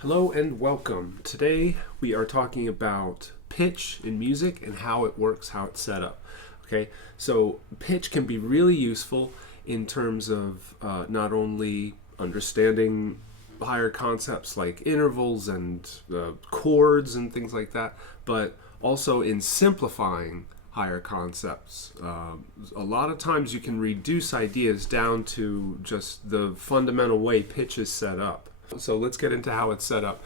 Hello and welcome. Today we are talking about pitch in music and how it works, how it's set up. Okay, so pitch can be really useful in terms of not only understanding higher concepts like intervals and chords and things like that, but also in simplifying higher concepts. A lot of times you can reduce ideas down to just the fundamental way pitch is set up. So let's get into how it's set up.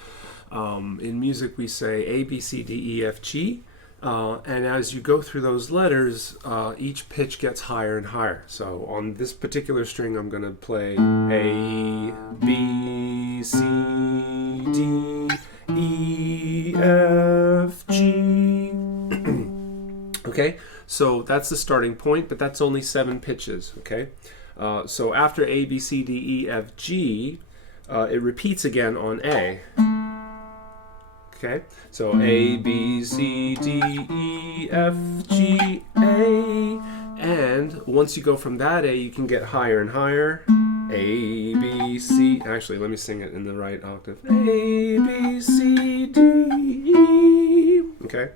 In music, we say A, B, C, D, E, F, G. And as you go through those letters, each pitch gets higher and higher. So on this particular string, I'm going to play A, B, C, D, E, F, G. Okay, so that's the starting point, but that's only 7 pitches. Okay, so after A, B, C, D, E, F, G, it repeats again on A. Okay, so A, B, C, D, E, F, G, A. And once you go from that A, you can get higher and higher. A, B, C. Actually, let me sing it in the right octave. A, B, C, D, E. Okay.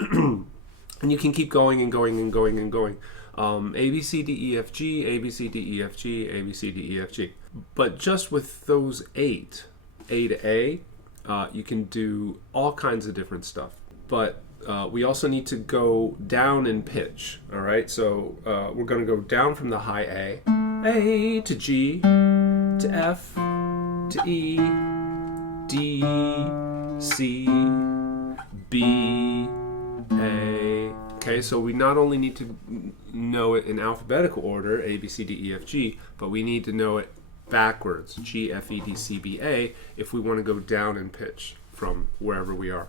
And you can keep going and going and going and going. A, B, C, D, E, F, G, A, B, C, D, E, F, G, A, B, C, D, E, F, G. But just with those 8, A to A, you can do all kinds of different stuff. But we also need to go down in pitch, all right? So we're going to go down from the high A to G, to F, to E, D, C, B, A. Okay, so we not only need to know it in alphabetical order, A, B, C, D, E, F, G, but we need to know it backwards, G, F, E, D, C, B, A, if we want to go down in pitch from wherever we are.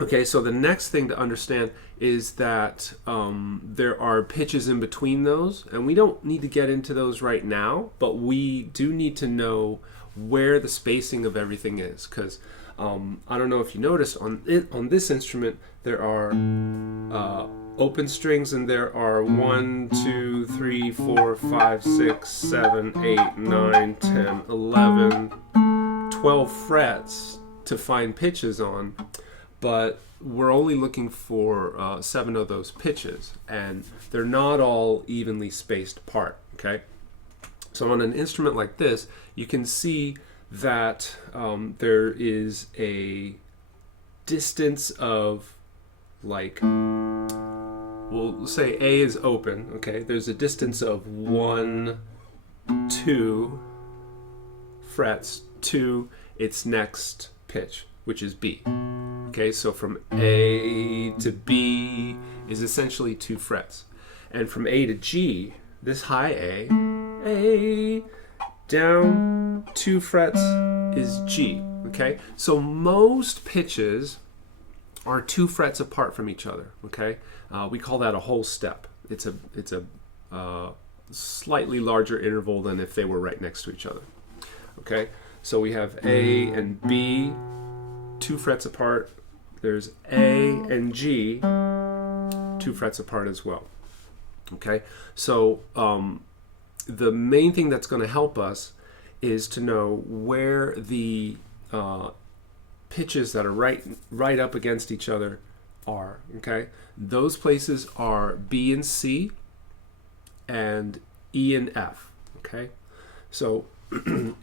Okay, so the next thing to understand is that there are pitches in between those, and we don't need to get into those right now, but we do need to know where the spacing of everything is, because I don't know if you noticed on this instrument there are open strings, and there are 1, 2, 3, 4, 5, 6, 7, 8, 9, 10, 11, 12 frets to find pitches on, but we're only looking for 7 of those pitches, and they're not all evenly spaced apart. Okay, so on an instrument like this, you can see that there is a distance of, like, we'll say A is open. Okay, there's a distance of 1, 2 frets to its next pitch, which is B. Okay, so from A to B is essentially 2 frets, and from A to G, this high A down 2 frets is G. Okay, so most pitches are 2 frets apart from each other. Okay, we call that a whole step. It's a slightly larger interval than if they were right next to each other. Okay, so we have A and B, 2 frets apart. There's A and G, 2 frets apart as well. Okay, so the main thing that's going to help us is to know where the pitches that are right up against each other are. Okay, those places are B and C and E and F. Okay, so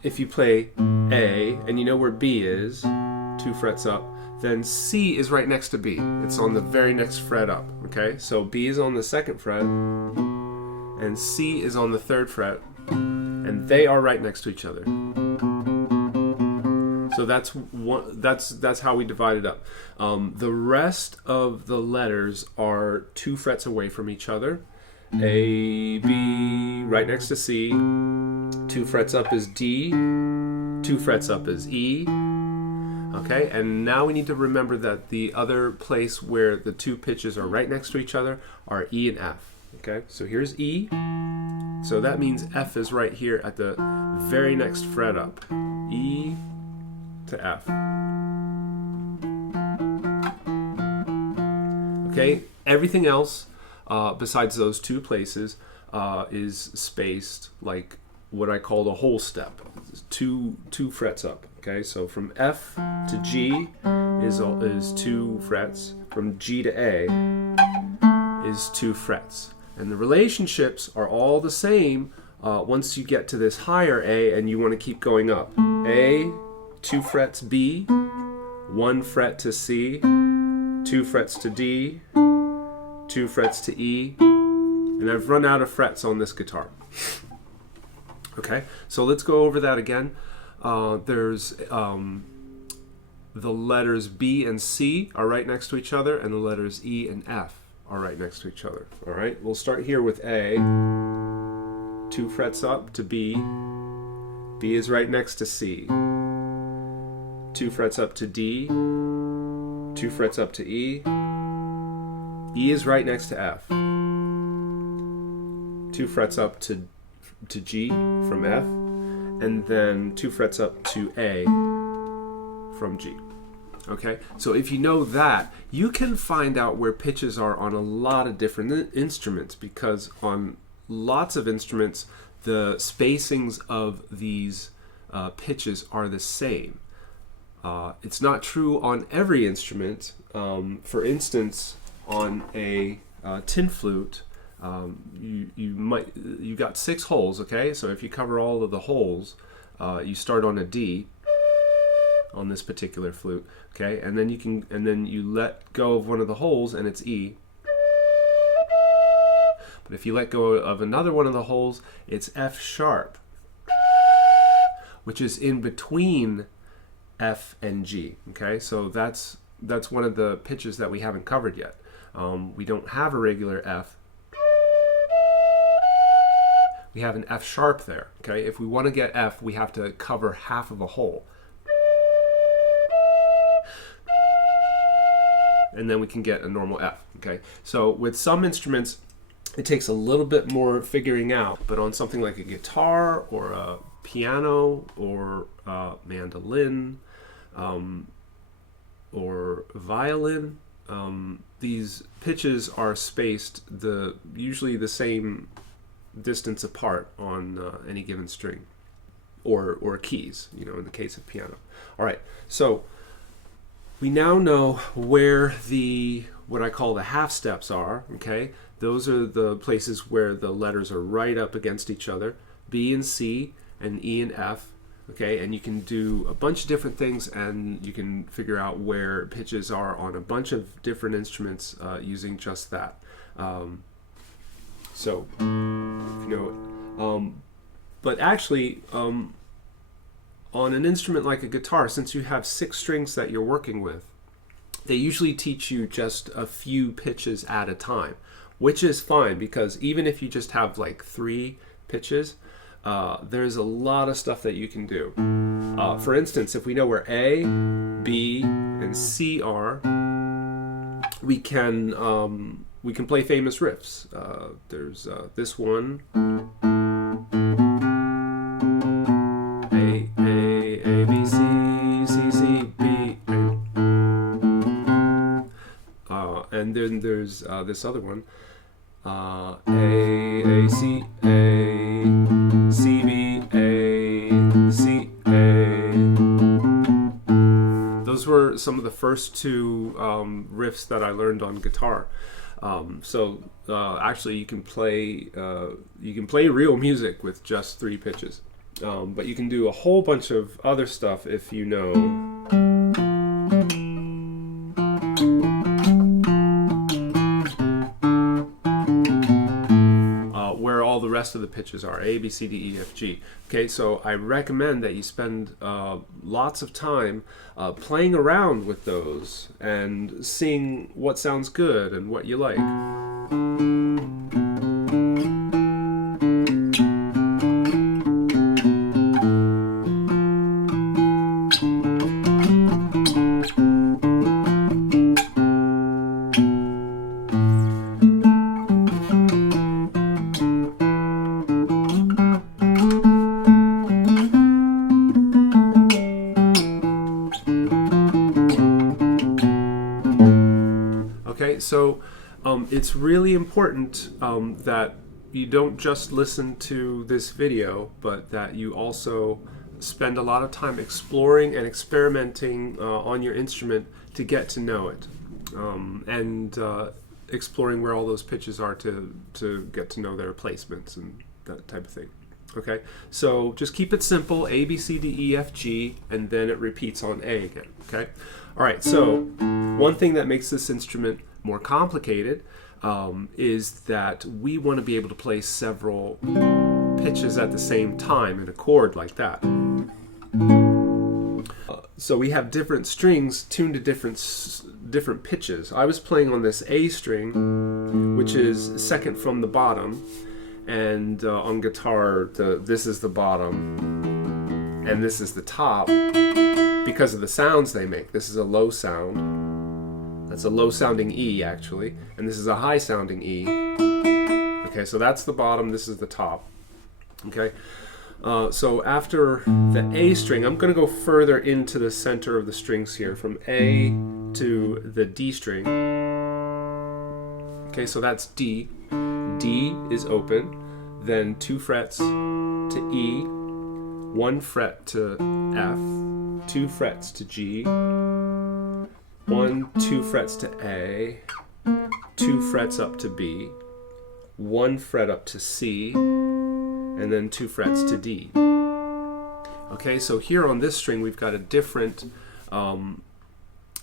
if you play A and you know where B is, 2 frets up, then C is right next to B. It's on the very next fret up. Okay, so B is on the 2nd fret and C is on the 3rd fret, and they are right next to each other. So that's how we divide it up. The rest of the letters are 2 frets away from each other. A, B, right next to C. 2 frets up is D. 2 frets up is E. Okay, and now we need to remember that the other place where the 2 pitches are right next to each other are E and F. Okay, so here's E. So that means F is right here at the very next fret up. E to F. Okay, everything else besides those 2 places is spaced like what I call the whole step, two frets up. Okay, so from F to G is 2 frets. From G to A is 2 frets. And the relationships are all the same once you get to this higher A and you want to keep going up. A, 2 frets B, 1 fret to C, 2 frets to D, 2 frets to E, and I've run out of frets on this guitar. Okay, so let's go over that again. There's the letters B and C are right next to each other, and the letters E and F are right next to each other. All right, we'll start here with A. 2 frets up to B. B is right next to C. 2 frets up to D. 2 frets up to E. E is right next to F. 2 frets up to G from F, and then 2 frets up to A from G. Okay, so if you know that, you can find out where pitches are on a lot of different instruments, because on lots of instruments the spacings of these pitches are the same. It's not true on every instrument. For instance, on a tin flute, you got 6 holes. Okay, so if you cover all of the holes, you start on a D on this particular flute. Okay, and then you let go of one of the holes and it's E. But if you let go of another one of the holes, it's F sharp, which is in between F and G. Okay, so that's one of the pitches that we haven't covered yet. We don't have a regular F. We have an F sharp there. Okay, if we want to get F, we have to cover half of a hole, and then we can get a normal F. Okay, so with some instruments it takes a little bit more figuring out, but on something like a guitar or a piano or a mandolin or violin, these pitches are spaced usually the same distance apart on any given string or keys, in the case of piano. All right, so we now know where what I call the half steps are. Okay, those are the places where the letters are right up against each other, B and C and E and F. Okay, and you can do a bunch of different things, and you can figure out where pitches are on a bunch of different instruments using just that. So, if you know it. But actually, on an instrument like a guitar, since you have 6 strings that you're working with, they usually teach you just a few pitches at a time, which is fine, because even if you just have like 3 pitches, there's a lot of stuff that you can do. For instance, if we know where A, B, and C are, we can play famous riffs. There's this one. A, B, C, B. And then there's this other one. A, C, B, A, C, A. Those were some of the first 2 riffs that I learned on guitar. So actually, you can play real music with just 3 pitches, but you can do a whole bunch of other stuff if you know. Where all the rest of the pitches are, A, B, C, D, E, F, G. Okay, so I recommend that you spend lots of time playing around with those and seeing what sounds good and what you like. Okay, so it's really important that you don't just listen to this video, but that you also spend a lot of time exploring and experimenting on your instrument to get to know it, and exploring where all those pitches are to get to know their placements and that type of thing. Okay, so just keep it simple: A, B, C, D, E, F, G, and then it repeats on A again. Okay, all right. So one thing that makes this instrument more complicated is that we want to be able to play several pitches at the same time in a chord like that. So we have different strings tuned to different pitches. I was playing on this A string, which is second from the bottom, and on guitar this is the bottom and this is the top because of the sounds they make. This is a low sound. That's a low sounding E actually, and this is a high sounding E. Okay, so that's the bottom, this is the top. Okay, so after the A string, I'm going to go further into the center of the strings here, from A to the D string. Okay, so that's D. D is open, then 2 frets to E, 1 fret to F, 2 frets to G, 2 frets to A, 2 frets up to B, 1 fret up to C, and then 2 frets to D. Okay, so here on this string we've got a different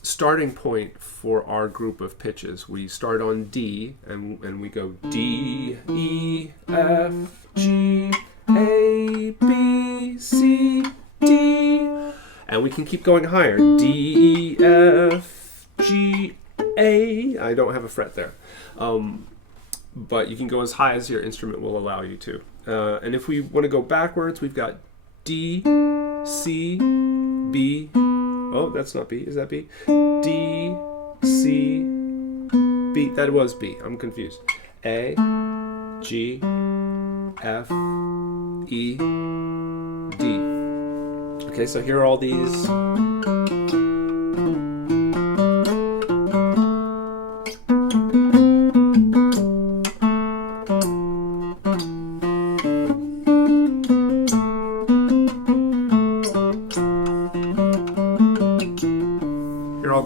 starting point for our group of pitches. We start on D and we go D, E, F, G, A, B, C, D, and we can keep going higher. D, E, F, G, A. I don't have a fret there, but you can go as high as your instrument will allow you to. And if we want to go backwards, we've got D, C, B. Oh, that's not B. Is that B? D, C, B. That was B. I'm confused. A, G, F, E, D. Okay, so here are all these.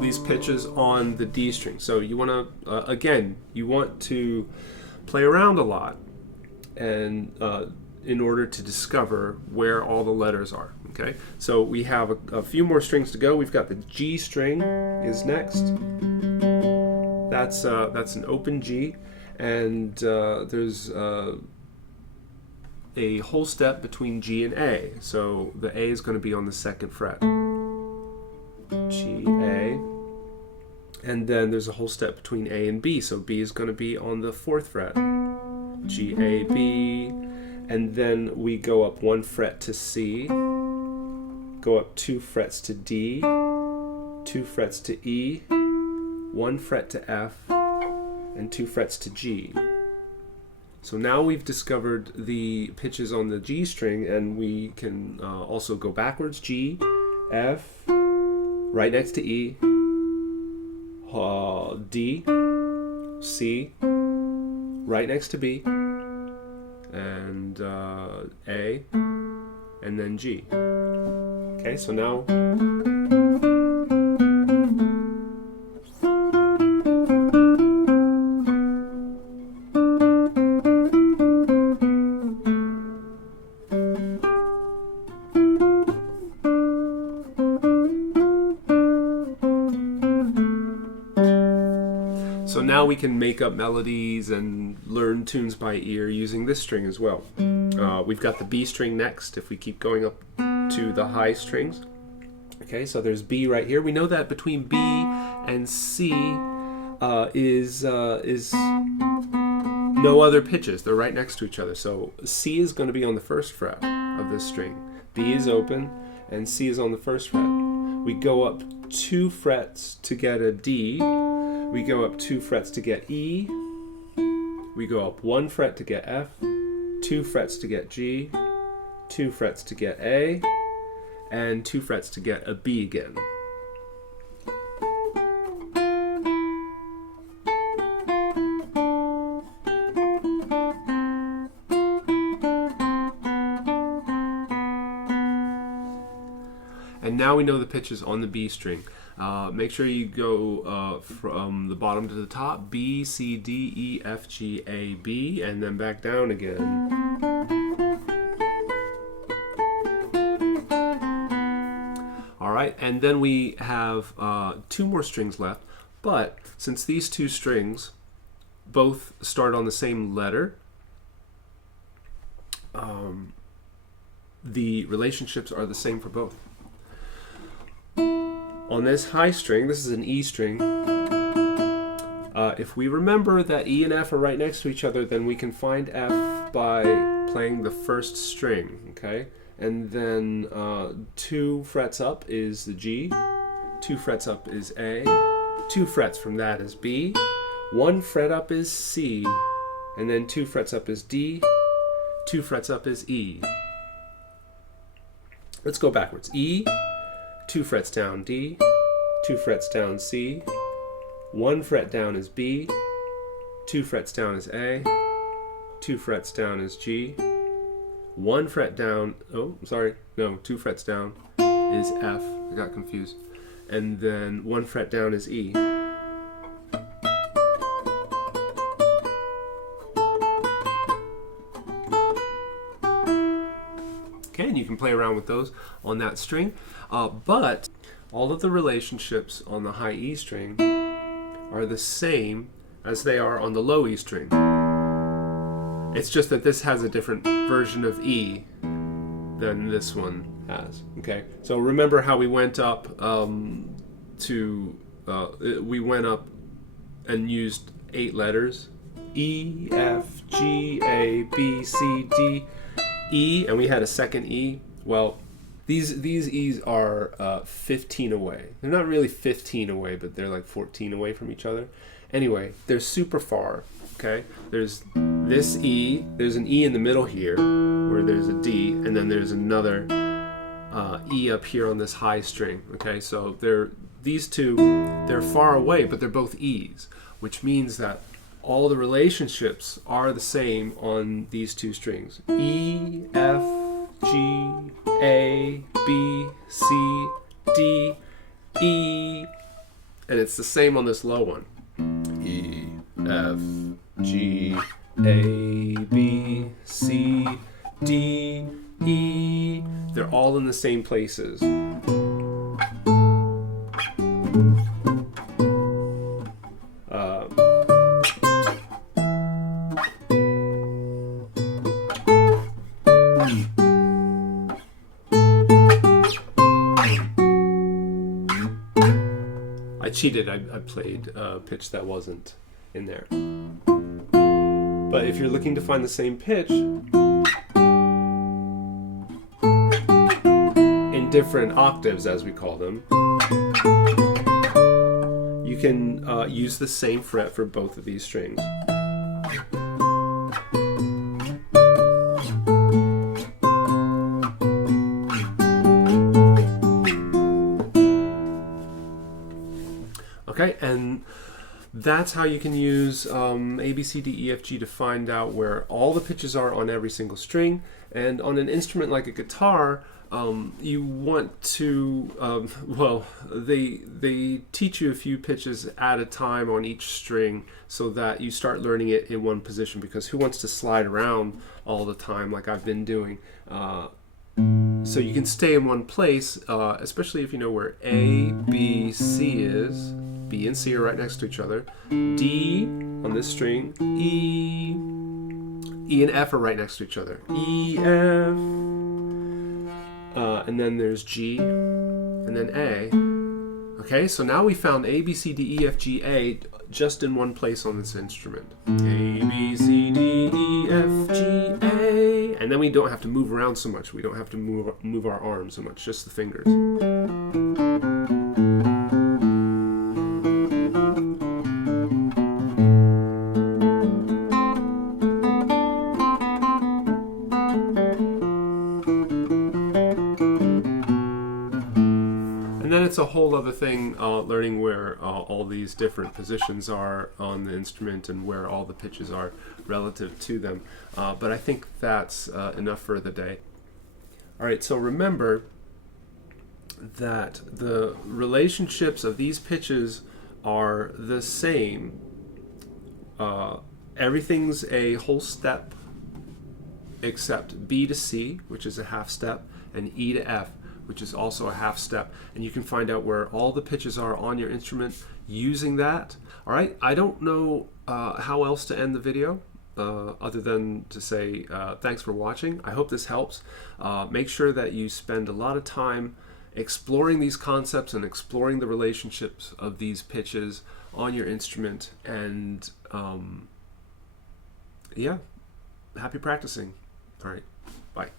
These pitches on the D string. So you want to again, you want to play around a lot, and in order to discover where all the letters are. Okay, so we have a few more strings to go. We've got the G string is next. That's an open G, and there's a whole step between G and A. So the A is going to be on the 2nd fret. G, A. And then there's a whole step between A and B, so B is going to be on the 4th fret. G, A, B, and then we go up 1 fret to C, go up 2 frets to D, 2 frets to E, 1 fret to F, and 2 frets to G. So now we've discovered the pitches on the G string, and we can also go backwards. G, F, right next to E, D, C, right next to B, and A, and then G. Okay, so now now we can make up melodies and learn tunes by ear using this string as well. We've got the B string next if we keep going up to the high strings. Okay, so there's B right here. We know that between B and C is no other pitches. They're right next to each other. So C is going to be on the 1st fret of this string. B is open and C is on the 1st fret. We go up 2 frets to get a D. We go up 2 frets to get E. We go up 1 fret to get F, 2 frets to get G, 2 frets to get A, and 2 frets to get a B again. And now we know the pitches on the B string. Make sure you go from the bottom to the top, B, C, D, E, F, G, A, B, and then back down again. All right, and then we have 2 more strings left, but since these 2 strings both start on the same letter, the relationships are the same for both. On this high string, this is an E string, if we remember that E and F are right next to each other, then we can find F by playing the first string, okay? And then 2 frets up is the G, 2 frets up is A, 2 frets from that is B, 1 fret up is C, and then 2 frets up is D, 2 frets up is E. Let's go backwards. E, 2 frets down D, 2 frets down C, 1 fret down is B, 2 frets down is A, 2 frets down is G, 1 fret down, 2 frets down is F, I got confused, and then 1 fret down is E. Okay, and you can play around with those on that string, but all of the relationships on the high E string are the same as they are on the low E string. It's just that this has a different version of E than this one has. Okay, so remember how we went up we went up and used 8 letters: E, F, G, A, B, C, D, E, and we had a second E. Well, these E's are 15 away. They're not really 15 away, but they're like 14 away from each other. Anyway, they're super far. Okay, there's this E, there's an E in the middle here where there's a D, and then there's another E up here on this high string. Okay, so these two, they're far away, but they're both E's, which means that all the relationships are the same on these 2 strings: E, F, G, A, B, C, D, E, and it's the same on this low one: E, F, G, A, B, C, D, E. They're all in the same places. I cheated. I played a pitch that wasn't in there. But if you're looking to find the same pitch in different octaves, as we call them, you can use the same fret for both of these strings. Okay, and that's how you can use A, B, C, D, E, F, G to find out where all the pitches are on every single string. And on an instrument like a guitar, you want to, they teach you a few pitches at a time on each string so that you start learning it in one position, because who wants to slide around all the time like I've been doing? So you can stay in one place, especially if you know where A, B, C is. B and C are right next to each other. D on this string. E and F are right next to each other. E, F. And then there's G. And then A. Okay, so now we found A, B, C, D, E, F, G, A just in one place on this instrument. A, B, C, D, E, F, G, A. And then we don't have to move around so much. We don't have to move our arms so much, just the fingers. It's a whole other thing learning where all these different positions are on the instrument and where all the pitches are relative to them. But I think that's enough for the day. All right, so remember that the relationships of these pitches are the same. Everything's a whole step except B to C, which is a half step, and E to F, which is also a half step. And you can find out where all the pitches are on your instrument using that. All right, I don't know how else to end the video other than to say thanks for watching. I hope this helps. Make sure that you spend a lot of time exploring these concepts and exploring the relationships of these pitches on your instrument. And yeah, happy practicing. All right, bye.